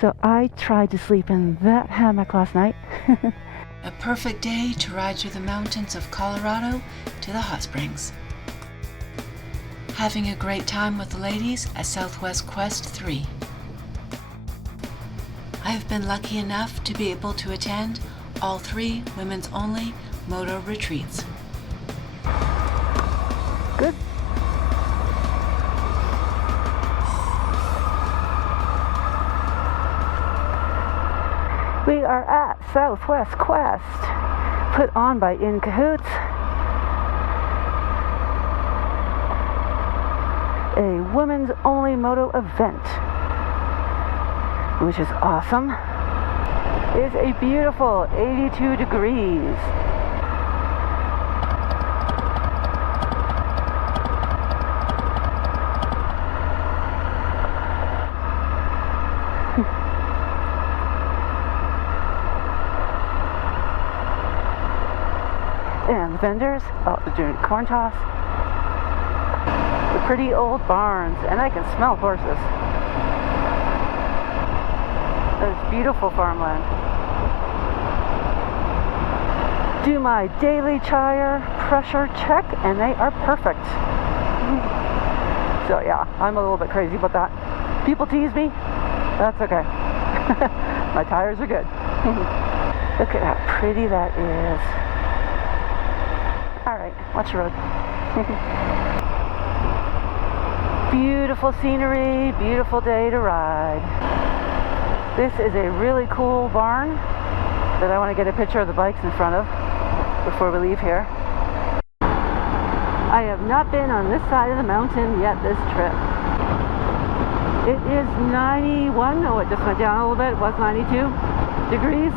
So I tried to sleep in that hammock last night. A perfect day to ride through the mountains of Colorado to the hot springs. Having a great time with the ladies at Southwest Quest 3. I have been lucky enough to be able to attend all 3 women's only moto retreats. Good. We are at Southwest Quest, put on by In Cahoots. A women's only moto event, which is awesome. It's a beautiful 82 degrees. And the vendors, oh, they're doing corn toss. The pretty old barns, and I can smell horses. There's beautiful farmland. Do my daily tire pressure check, and they are perfect. So yeah, I'm a little bit crazy about that. People tease me, that's okay. My tires are good. Look at how pretty that is. Alright, watch the road. Beautiful scenery, beautiful day to ride. This is a really cool barn that I want to get a picture of the bikes in front of before we leave here. I have not been on this side of the mountain yet this trip. It is 91, oh it just went down a little bit, it was 92 degrees.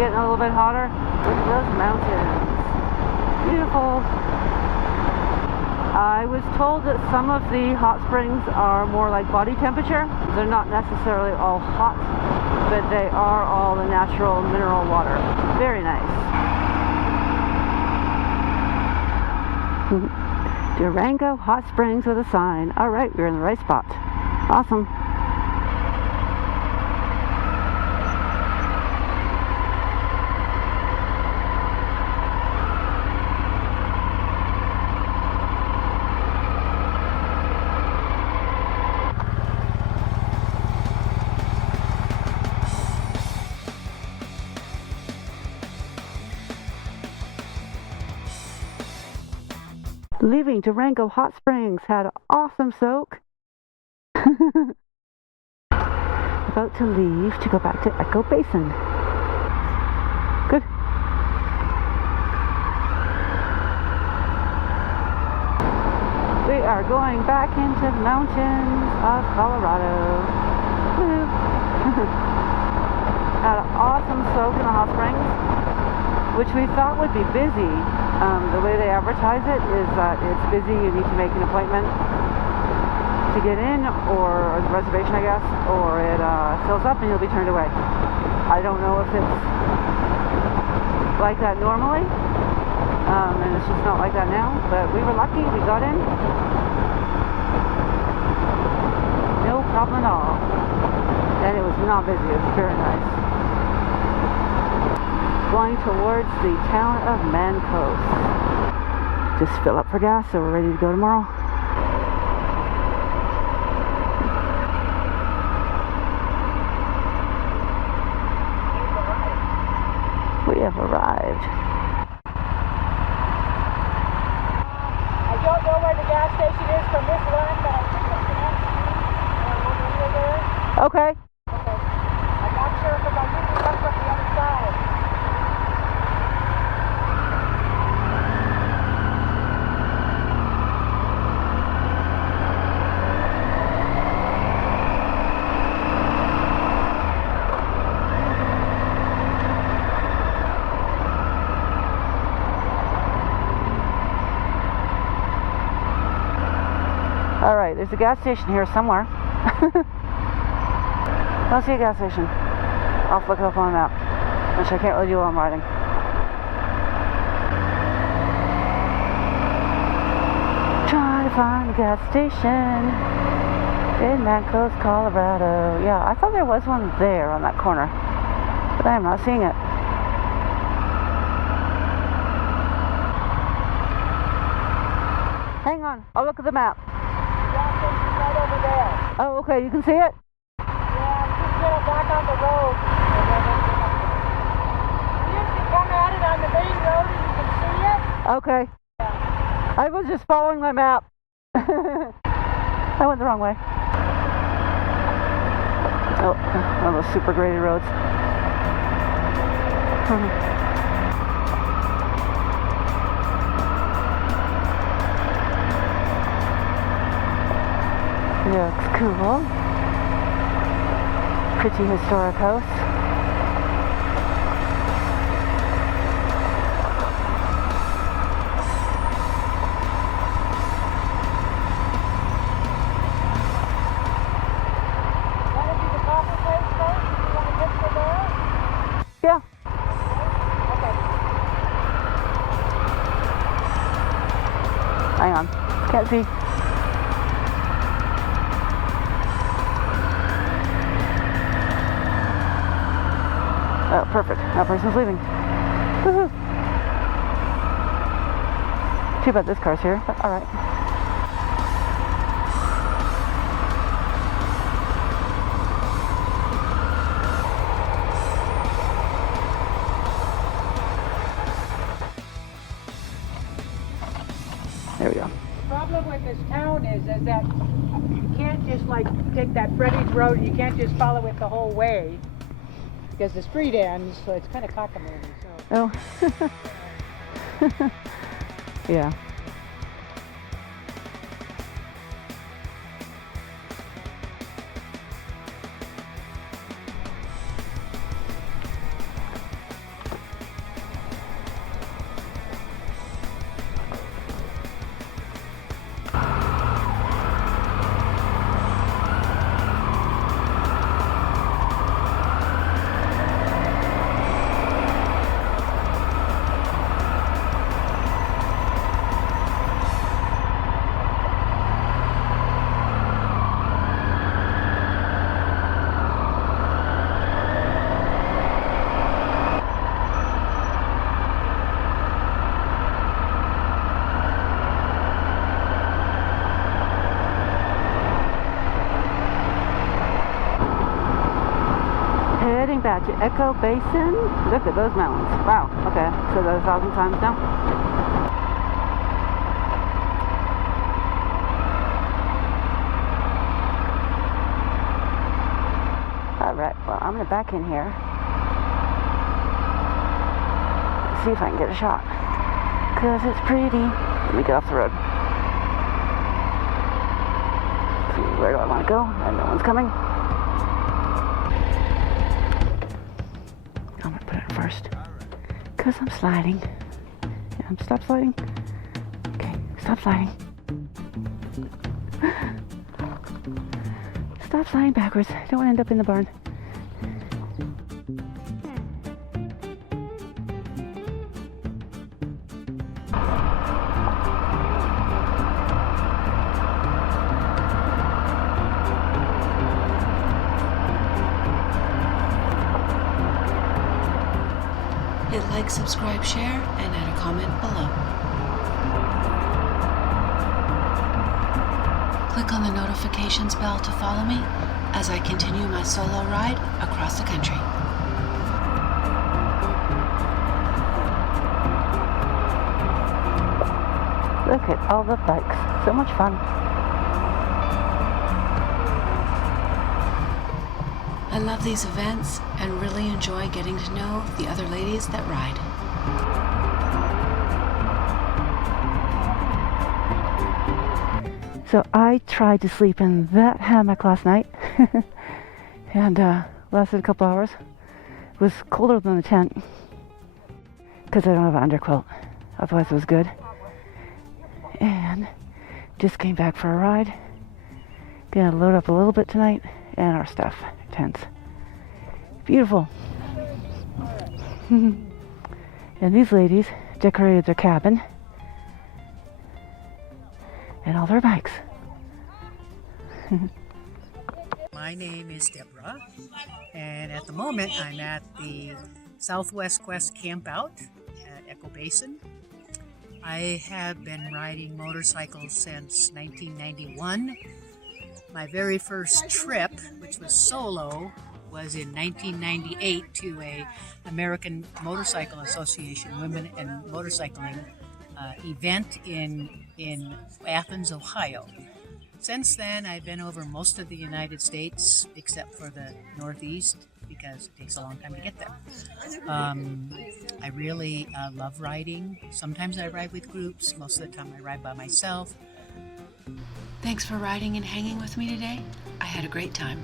Getting a little bit hotter. Look at those mountains. Beautiful. I was told that some of the hot springs are more like body temperature. They're not necessarily all hot, but they are all the natural mineral water. Very nice. Durango Hot Springs with a sign. Alright, we're in the right spot. Awesome. Leaving Durango Hot Springs, had an awesome soak. About to leave to go back to Echo Basin. Good. We are going back into the mountains of Colorado. Woo. Had an awesome soak in the hot springs, which we thought would be busy. The way they advertise it is that it's busy, you need to make an appointment to get in, or a reservation I guess, or it fills up and you'll be turned away. I don't know if it's like that normally, and it's just not like that now, but we were lucky, we got in. No problem at all. And it was not busy, it was very nice. Going towards the town of Mancos. Just fill up for gas, so we're ready to go tomorrow. We have arrived. I don't know where the gas station is from this one, but I think it's connected. Okay. I'm not sure because I didn't come from the other side. Alright, there's a gas station here somewhere. Don't see a gas station. I'll look it up on the map, which I can't really do while I'm riding. Trying to find a gas station. In Mancos, Colorado. Yeah, I thought there was one there on that corner, but I am not seeing it. Hang on, I'll look at the map. Right over there. Oh, okay, you can see it? Yeah, just get it back on the road. You can come at it on the main road and you can see it. Okay. Yeah. I was just following my map. I went the wrong way. Oh, one of those super graded roads. Looks cool. Pretty historic house. Want to do the CarPlay first? You want to get to there? Yeah. Okay. Hang on. Can't see. Oh, perfect. That person's leaving. Woohoo! Too bad this car's here, but alright. There we go. The problem with this town is that you can't just like take that frontage road and you can't just follow it the whole way because the street ends, so it's kind of cockamamie. So. Oh. Yeah. Heading back to Echo Basin. Look at those mountains. Wow. Okay. So those 1,000 times now. Alright. Well, I'm going to back in here. See if I can get a shot. Because it's pretty. Let me get off the road. See, where do I want to go? And no one's coming. I'm gonna put it first because I'm sliding. Yeah, stop sliding. Okay, stop sliding. Stop sliding backwards. Don't want to end up in the barn. Hit like, subscribe, share, and add a comment below. Click on the notifications bell to follow me as I continue my solo ride across the country. Look at all the bikes. So much fun. I love these events and really enjoy getting to know the other ladies that ride. So I tried to sleep in that hammock last night and lasted a couple hours. It was colder than the tent because I don't have an underquilt. Otherwise it was good. And just came back for a ride. Gonna load up a little bit tonight and our stuff, tents. Beautiful. And these ladies decorated their cabin and all their bikes. My name is Deborah, and at the moment I'm at the Southwest Quest Campout at Echo Basin. I have been riding motorcycles since 1991. My very first trip, which was solo, was in 1998 to a American Motorcycle Association Women and Motorcycling event in Athens, Ohio. Since then, I've been over most of the United States, except for the Northeast, because it takes a long time to get there. I really love riding. Sometimes I ride with groups. Most of the time I ride by myself. Thanks for riding and hanging with me today. I had a great time.